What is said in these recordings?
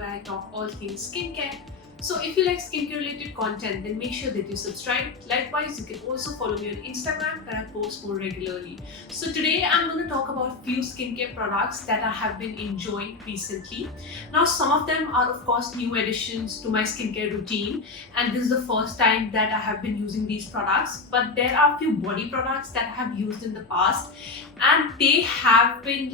where I talk all things skincare. So if you like skincare related content, then make sure that you subscribe. Likewise, you can also follow me on Instagram where I post more regularly. So today I'm going to talk about few skincare products that I have been enjoying recently. Now some of them are of course new additions to my skincare routine, and this is the first time that I have been using these products, but there are a few body products that I have used in the past and they have been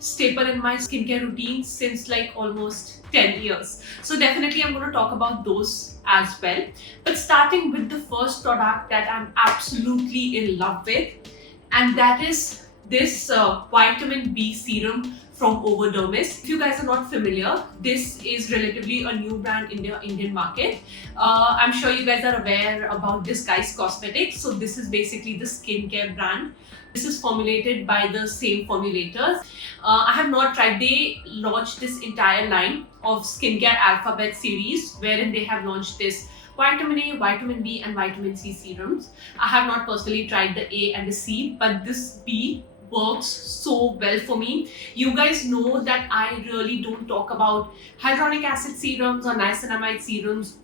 staple in my skincare routine since like almost 10 years. So definitely I'm going to talk about those as well. But starting with the first product that I'm absolutely in love with, and that is this vitamin B serum from Overdermis. If you guys are not familiar, this is relatively a new brand in the Indian market. I'm sure you guys are aware about Disguise Cosmetics. So this is basically the skincare brand. This is formulated by the same formulators. I have not tried. They launched this entire line of skincare alphabet series wherein they have launched this vitamin A, vitamin B and vitamin C serums. I have not personally tried the A and the C, but this B works so well for me. You guys know that I really don't talk about hyaluronic acid serums or niacinamide serums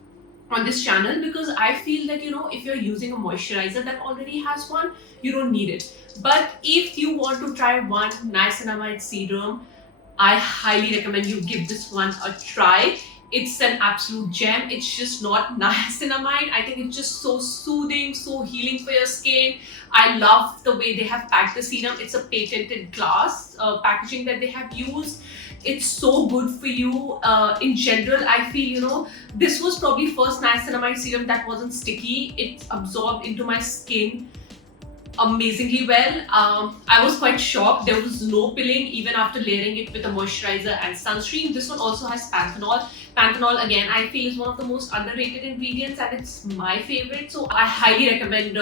on this channel because I feel that if you're using a moisturizer that already has one, you don't need it. But if you want to try one niacinamide serum, I highly recommend you give this one a try. It's an absolute gem. It's just not niacinamide. I think it's just so soothing, so healing for your skin. I love the way they have packed the serum. It's a patented glass packaging that they have used. It's so good for you. In general, I feel, this was probably first niacinamide serum that wasn't sticky. It absorbed into my skin amazingly well. I was quite shocked. There was no pilling even after layering it with a moisturizer and sunscreen. This one also has panthenol. Panthenol, again, I feel is one of the most underrated ingredients and it's my favorite. So I highly recommend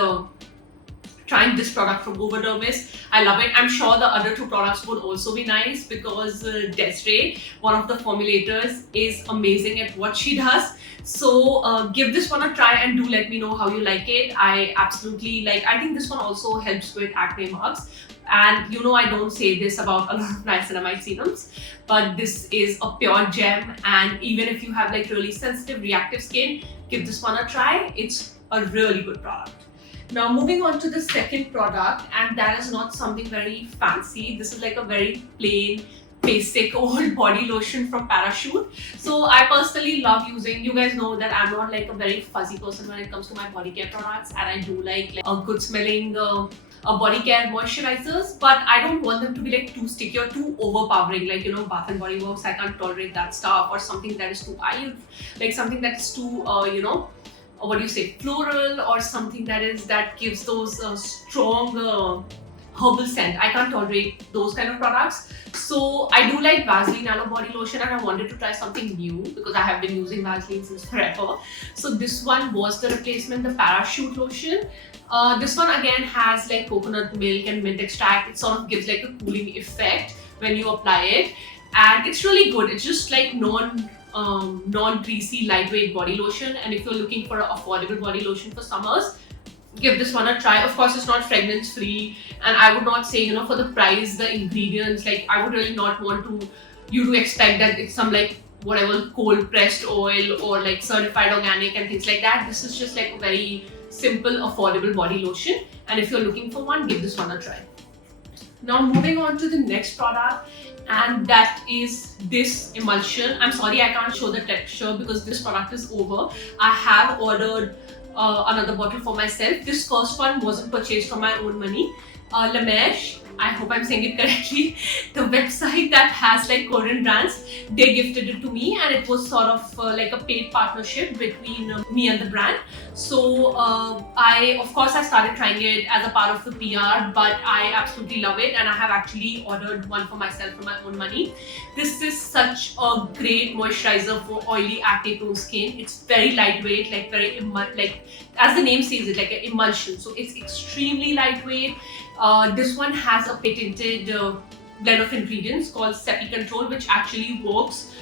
trying this product from Overdermis. I love it. I'm sure the other two products would also be nice because Desiree, one of the formulators, is amazing at what she does. So give this one a try and do let me know how you like it. I absolutely like. I think this one also helps with acne marks. And I don't say this about a lot of niacinamide serums, but this is a pure gem. And even if you have like really sensitive, reactive skin, give this one a try. It's a really good product. Now moving on to the second product, and that is not something very fancy. This is like a very plain, basic old body lotion from Parachute. So I personally love using, you guys know that I'm not like a very fuzzy person when it comes to my body care products, and I do like a good smelling body care moisturizers, but I don't want them to be like too sticky or too overpowering, like Bath and Body Works. I can't tolerate that stuff, or something that is too like something that is too floral, or something that gives those strong herbal scent. I can't tolerate those kind of products. So I do like Vaseline Aloe Body Lotion, and I wanted to try something new because I have been using Vaseline since forever. So this one was the replacement, the Parachute lotion. This one again has like coconut milk and mint extract. It sort of gives like a cooling effect when you apply it, and it's really good. It's just like non-greasy, lightweight body lotion. And if you're looking for an affordable body lotion for summers, give this one a try. Of course, it's not fragrance free, and I would not say for the price, the ingredients, like I would really not want you to expect that it's some like whatever cold pressed oil or like certified organic and things like that. This is just like a very simple, affordable body lotion, and if you're looking for one, give this one a try. Now moving on to the next product, and that is this emulsion. I'm sorry I can't show the texture because this product is over. I have ordered another bottle for myself. This first one wasn't purchased from my own money. La Mèche, I hope I'm saying it correctly, the website that has like Korean brands, they gifted it to me, and it was sort of like a paid partnership between me and the brand. So I started trying it as a part of the PR, but I absolutely love it, and I have actually ordered one for myself from my own money. This is such a great moisturizer for oily, acne prone skin. It's very lightweight, like very like as the name says it, like an emulsion. So it's extremely lightweight. This one has a patented blend of ingredients called Sepi Control, which actually works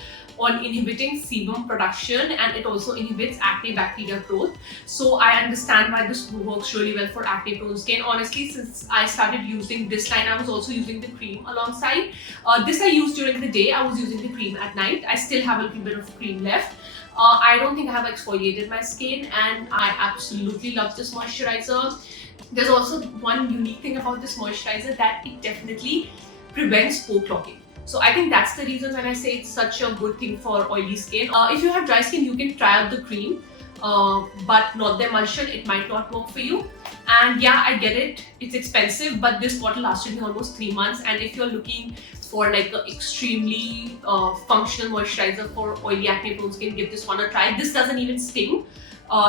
on inhibiting sebum production, and it also inhibits acne bacteria growth. So I understand why this works really well for acne prone skin. Honestly, since I started using this line, I was also using the cream alongside. This I used during the day, I was using the cream at night. I still have a little bit of cream left. I don't think I have exfoliated my skin, and I absolutely love this moisturizer. There's also one unique thing about this moisturizer, that it definitely prevents pore clogging. So I think that's the reason when I say it's such a good thing for oily skin. If you have dry skin, you can try out the cream, but not the emulsion. It might not work for you. And yeah, I get it. It's expensive, but this bottle lasted me almost 3 months. And if you're looking for like an extremely functional moisturizer for oily acne prone skin, give this one a try. This doesn't even sting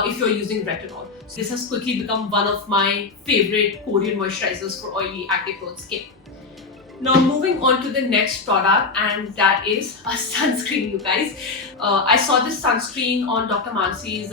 if you're using retinol. So this has quickly become one of my favorite Korean moisturizers for oily acne prone skin. Now moving on to the next product, and that is a sunscreen, you guys. I saw this sunscreen on Dr. Mansi's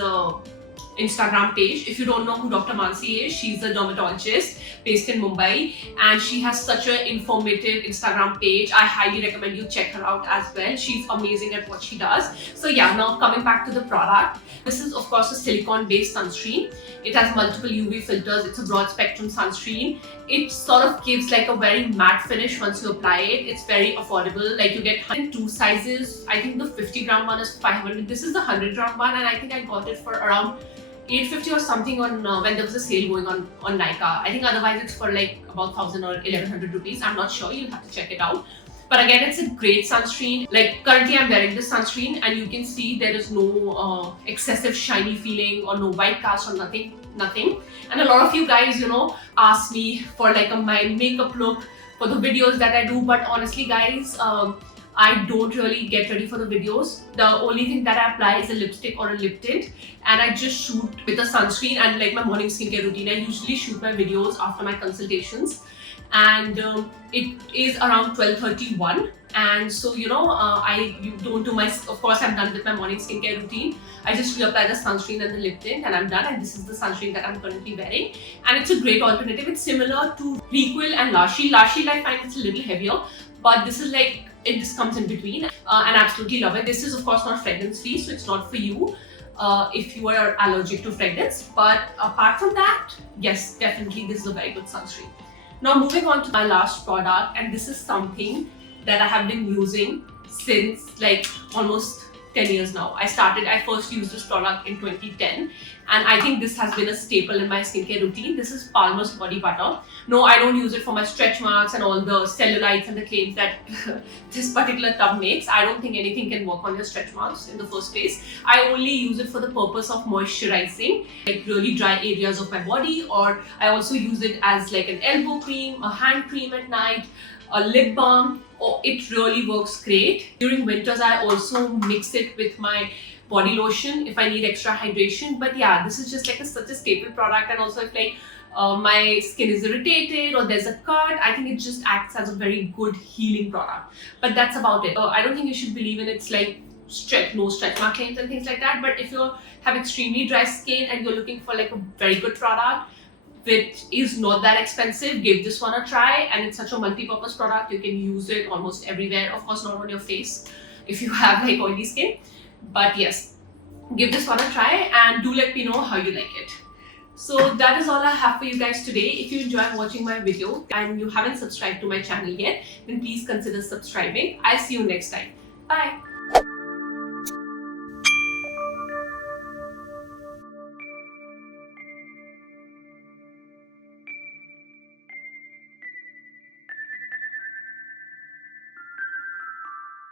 Instagram page. If you don't know who Dr. Mansi is, she's a dermatologist based in Mumbai, and she has such an informative Instagram page. I highly recommend you check her out as well. She's amazing at what she does. So yeah, now coming back to the product. This is of course a silicone based sunscreen. It has multiple UV filters. It's a broad spectrum sunscreen. It sort of gives like a very matte finish once you apply it. It's very affordable. Like you get two sizes. I think the 50-gram one is 500. This is the 100-gram one, and I think I got it for around 850 or something on when there was a sale going on Nykaa. I think otherwise it's for like about 1000 or 1100 rupees. I'm not sure, you'll have to check it out. But again, it's a great sunscreen. Like currently I'm wearing this sunscreen, and you can see there is no excessive shiny feeling or no white cast or nothing. And a lot of you guys, ask me for like my makeup look for the videos that I do. But honestly guys, I don't really get ready for the videos. The only thing that I apply is a lipstick or a lip tint, and I just shoot with a sunscreen and like my morning skincare routine. I usually shoot my videos after my consultations, and it is around 12:31. And so I don't do my, of course I'm done with my morning skincare routine. I just reapply the sunscreen and the lip tint, and I'm done. And this is the sunscreen that I'm currently wearing, and it's a great alternative. It's similar to Requil and Lashi. Lashi I find it's a little heavier, but this is like, it just comes in between, and I absolutely love it. This is of course not fragrance free, so it's not for you if you are allergic to fragrance. But apart from that, yes, definitely this is a very good sunscreen. Now moving on to my last product, and this is something that I have been using since like almost 10 years now. I first used this product in 2010, and I think this has been a staple in my skincare routine. This is Palmer's Body Butter. No, I don't use it for my stretch marks and all the cellulites and the claims that this particular tub makes. I don't think anything can work on your stretch marks in the first place. I only use it for the purpose of moisturizing like really dry areas of my body, or I also use it as like an elbow cream, a hand cream at night, a lip balm. Oh, it really works great. During winters, I also mix it with my body lotion if I need extra hydration. But yeah, this is just like such a staple product. And also if like my skin is irritated or there's a cut, I think it just acts as a very good healing product. But that's about it. I don't think you should believe in it's like no stretch mark claims and things like that. But if you have extremely dry skin and you're looking for like a very good product which is not that expensive, give this one a try. And it's such a multi-purpose product. You can use it almost everywhere. Of course, not on your face if you have like oily skin. But yes, give this one a try and do let me know how you like it. So that is all I have for you guys today. If you enjoy watching my video and you haven't subscribed to my channel yet, then please consider subscribing. I'll see you next time. Bye.